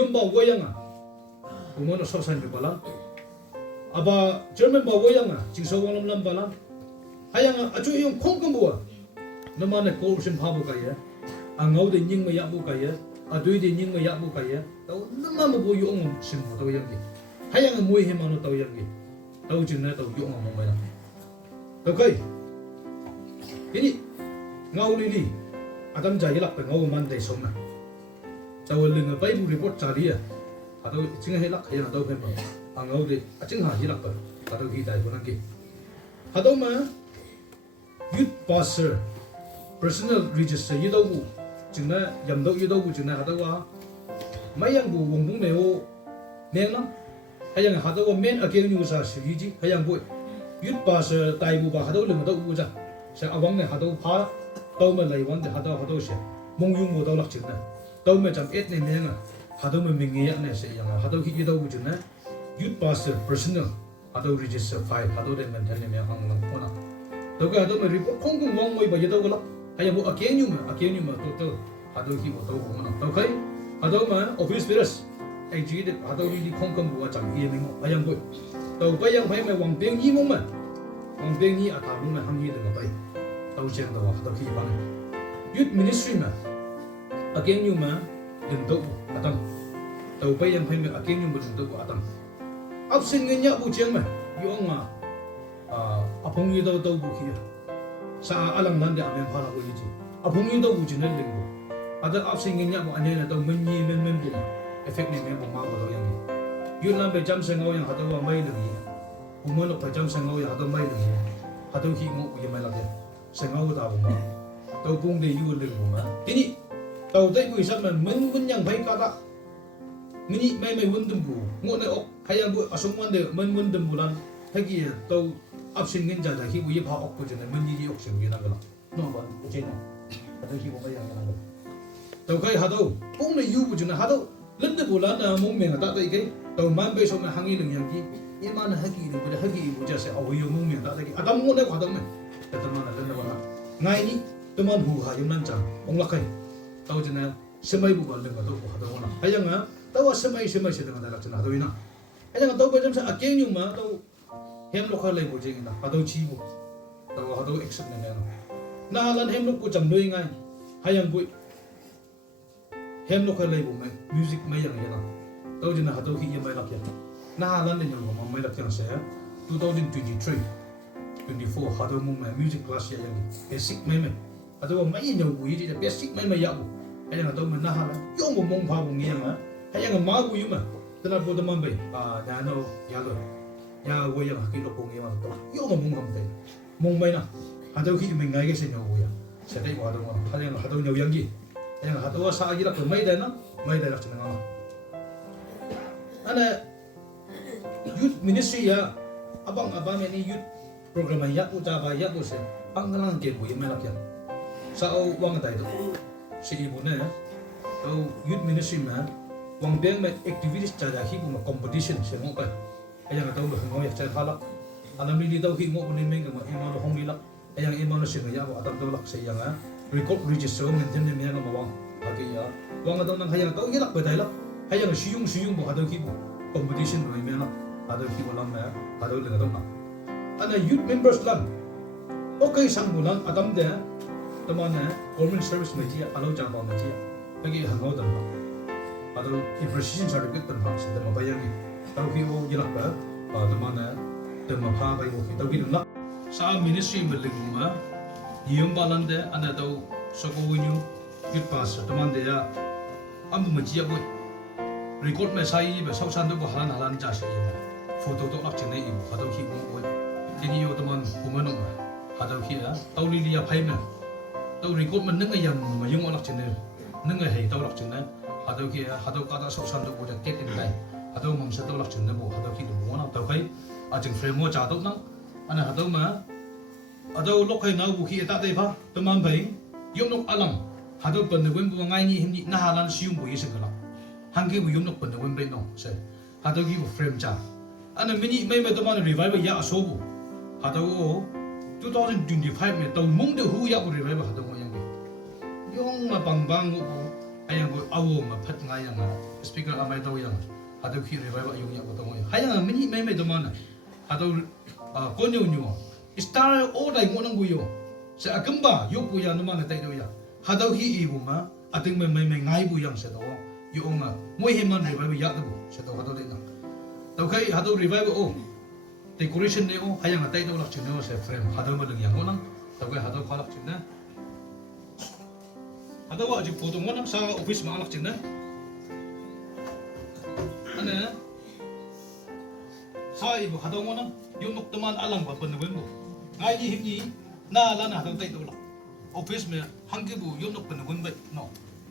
yom ba goyanga umono sosan bala aba German ba goyanga jingso wanglam lam bala hayanga achu yung khongkam bua namane corruption phabu kaya angau de ning ma yabu kaya adui de ning ma yabu kaya tau namama bo yung sim tau yangi hayanga moi he manu tau yangi tau jinna tau yung mo mai okay ini ngau li adam jahilak pe ngau man de somna tau lenga bible report chari ya atau jinga helak hayanga tau pe angau de achinga hilak pa atau hi dai bonang ki atau ma youth pastor personal register yidogu jingna yamdo yidogu jingna hadawa mayang bu wongbung neo nena hayang hadawa men again new sa siji hayang bu youth pastor tai bu ba hadaw leng do u ja sa awang ne hadaw pha taw ma lai wan de hadaw se mong yung mo daw lak jingna taw ma jam et ne nenga hadaw ma mingi ya ne se yang hadaw hi yidogu jingna youth pastor personal hadaw register file hadaw de men thane me hang lang ona doga hadaw ma report khong kong wang moi ba yidogu la hayang bu again ma total hadaw hi mo taw mo na taw kai hadaw ma office beres ai ji de hadaw li khong kong bu chang hi ming hayang bu taw ba yang phai ma wang teng yi mo ma wang teng yi ata mo ma hang yi de ma pai taw chen da wa hadaw hi bang youth ministry ma again ma ding do atam taw ba yang phai ma again ma ding do atam absent ngenya bu cheng ma yong ma apong yi do bu khi sa alang nan de amen phala ko yiji apong yi do bu jin len bu ada absent ngenya bu ane na do men yi men bu effect ne me bu ma ba do yang yun lam be jam seng ngo yang hadaw mai de yi umon pa jam seng ngo ya hadaw mai de yi hadaw hi ngo yi mai la de seng ngo ta bu ma taw pung de yu len bu ma tini taw dai bu isam men yang bai ka da mini mai won dum bu ngo na ok hayang bu asung wan de men dum bu lan hagi taw absent ngin ja da hi bu yi pha ok bu jene men yi ok sing yi na ga la no ba bu chen no hadaw hi bu mai yang na ga taw kai hadaw pung ne yu bu jene hadaw len de bu lan na mong me ta ta ke taw man be so ma hangi leng yang ki iman hagi de bu hagi bu ja se aw yu mong me ta ta ki adam ngo ne khwa dam me ta man na len na ba ngai ni tuman hu ha yum nan chang ong la kai taw jene semai bu ba leng ga do bu hadaw na hayanga taw semai se de na la chana do ina hayanga taw ba jam sa akeng yu ma taw hem lo kha le bu jing na hadaw chi bu taw hadaw accept ne na lan hem lo ku cham doi ngai hayang bu hem lo kha le bu mai music mai yang yana taw jina hadaw hi mai la kya na lan ne yang ma mai la kya se 2023 24 hadaw mu mai music class ya yang basic mai hadaw mai yang bu yi de basic mai ya bu hayang taw ma na hala yong mo mong pha bu ngi yang hayang ma bu yu ma tana bu de man bai na no ya lo ya wo yang ki lo ko ngi ma taw yong mo mong kam te mong mai na hadaw hi mai ngai ge se nyo ya se dai wa do ma hayang hadaw nyo yang gi yang hadaw sa agi la ko mai da na chana ma ana youth ministry ya abang ni youth program ya uta ba ya do se anglang ke bu mai la kya sa o wang dai do si ibu ne to youth ministry ma wang beng ma activities cha da hi bu ma competition se mo ka ayang taw lo ngo ya cha khala anam li daw hi mo ni meng ma ima lo hong li la ayang ima no se ya bo atam do lak se yang record register men ten ne me ma wang agi ya wang daw nang hayang taw yelak ba dai la hayang siyung bo hadaw hi bu competition ro me na hadaw hi bo lam ma hadaw le daw na ana youth members lan okay sang bulan atam de tamana government service ma ji alo cha ba ma ji agi hango dam hadaw imprecision certificate tan ha se de ma bayang ni taw hi bo yelak ba tamana de ma pha bai bo taw hi na sa ministry ma ling ma yum balan de ana taw soko winyu youth pass taman de ya am ma ji bo record me sai ba sau san do bo halan cha se photo to lak chen nei i hadaw hi bo oi tini yo taman kuma no hadaw hi a taw li ya phai me taw record man nang yam ma yung lak chen ne nang hei taw lak chen ne hadaw hi hadaw ka da sau san do bo ja ket in dai hadaw mam sa taw lak chen ne bo hadaw hi do mo na taw kai a ching frame mo cha do nang ana hadaw ma hadaw lok hai na bu hi ta dai pha taman bai yung nok alang hadaw pan ne wen bu ngai ni him ni na halan sium bu yi se kala hangge bu yung nok pan ne wen bai no se hadaw gi bu frame cha ana mini mai ma taman revival ya so bu hadaw o 2025 me taw mong de hu ya bu revival hadaw mo yang yong ma bang bang ayang bu awo ma phat nga yang speaker amai do yang hado khi revival yung yang to ngoi hayang mini mai do mana hado konyo nyu star o dai ngonang guyo sa akamba yok guya no mana tai do ya hado hi i ma ating mai ngai bu yang se do yung moi he man revival ya do se do hado de na to kai hado revival o decoration ne o hayang tai do lak chino se frame hado ma ding yang ngonang to kai hado khalak china hado wa ji photo ngonang sa office ma alak china ane sa ibu hado ngonang yung nok teman alang ba pen wen bu ngai ni him ni na la na hado tai do lak office me hangge bu yung nok pen wen ba no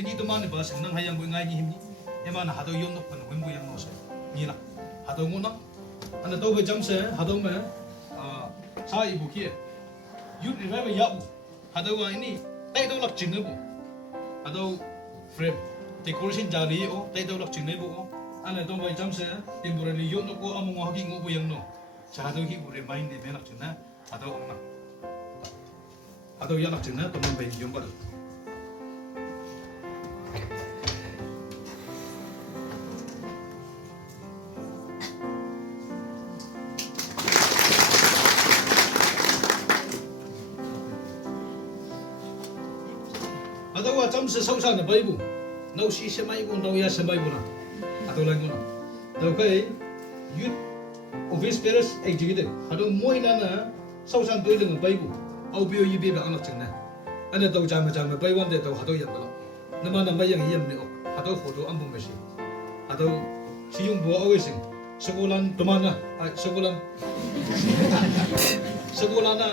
ini teman ba sen nang hayang bu ngai ni him ni ema na hado yung nok pen wen bu yang no se ni la hado ngonang ane to be jam se hado me sa ibu ki yut ni ba ya bu hado wa ini tai do lak chin bu hado frame decoration jari o tai do lak chin bu o ane to be jam se temporary yung nok ko among hagi ngo bu yang no sa hado hi bu remind de lak chin na hado ong na hado ya lak chin na to mon be yung ba Atawa jam se sausa na baibu nau si semai bu nau ya semai bu na atau lagi na tau kai youth office peres executive hado moi na na sausa doi dengan baibu au bio yi be ba anak chengna ane tau jam bai wan de tau hado ya ba nama nama yang yem ne hado photo ambu mesi hado si yung bo awe sing sekolan temana sekolan na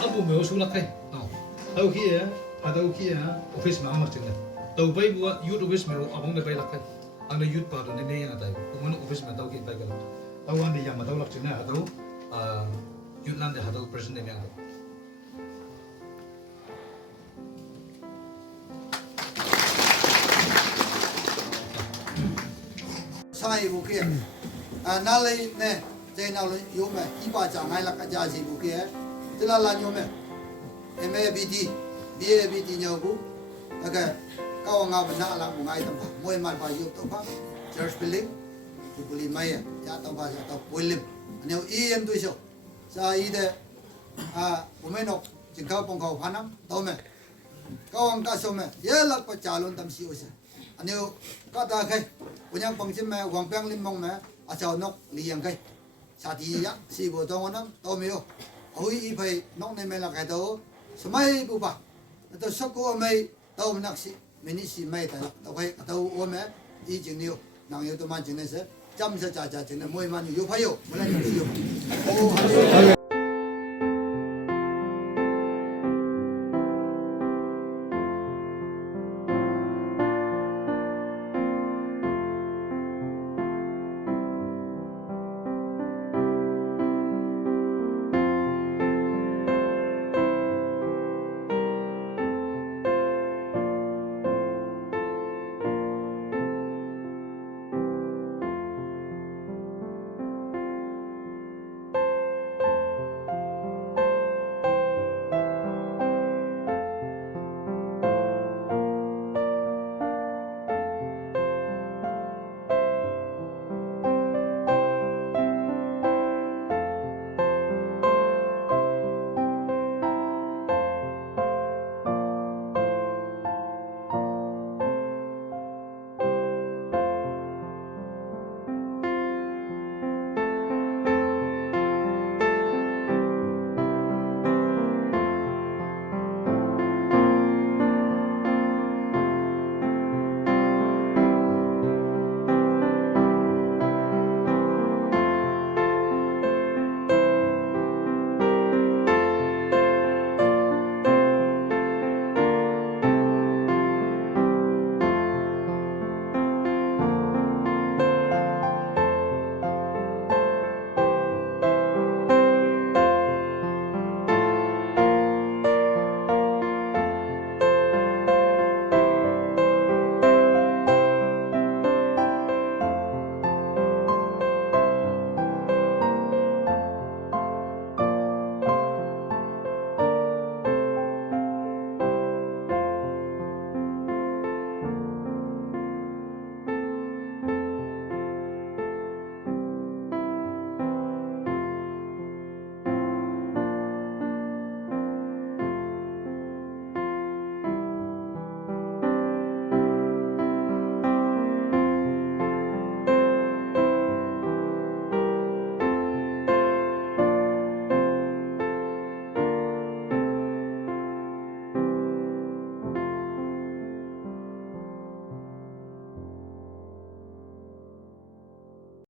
ambu me usulak kai no tau ki ya hado ki ya office ma amak chengna tau bai bu youth office me abong de bai lak kai ang youth pa do ne ne yang atai kuman office me tau ki bai gal tau an de yang ma tau lak chengna hado youth land de hado president de yang sai bu kia na le ne je na le yo me i ba ja ngai la ka ja si bu kia te la la nyo me MABD BABD nyo bu aga ka wa nga ba na la bu ngai ta ba moi ma ba yo to ba church building tu buli mai ya ta ba ya ta bulim ne em tu so sa i de bu me no jing ka pong ka phanam to me ka wang ka so me ye la pa cha lon tam si o sa anh yêu có ta khai bây giờ bằng chim mẹ hoàng beng lim mong mẹ à chào nóc liền khai sa thì á si bộ tông nó tao miêu ôi y phải nóc này mẹ là cái đó số mấy bộ ba tao sắp có mày tao mình nắc si mình đi si mày tại tao khai tao ôm mẹ y chừng nhiều nàng yêu tao mang chừng này sẽ chăm sẽ trả chừng này mỗi mang nhiều phải yêu mới là chừng nhiều